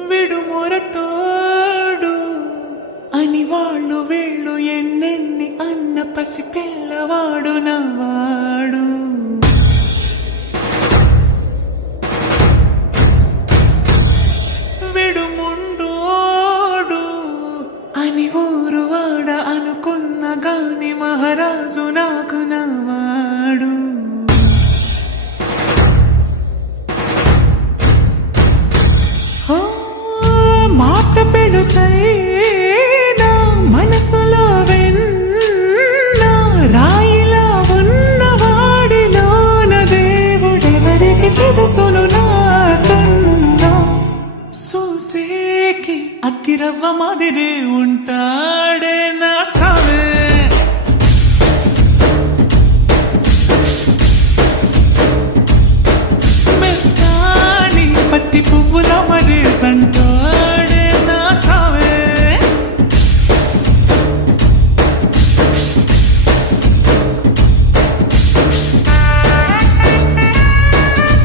విడుమొరటోడు అని వాళ్ళు వీళ్ళు ఎన్నెన్ని అన్న పసి పిల్లవాడు నవ్వాడు. విడుముండోడు అని ఊరు వాడ అనుకున్న గాని మహారాజు నాకు నవ్వాడు. మాట పెడుసైనా మనసులో వెన్న రాయిలా ఉన్నవాడిలోన దేవుడెవరికి తెలుసును నాకన్నా. సూసేకి అక్కిరవ్వ మాదిరి ఉంటాడే నా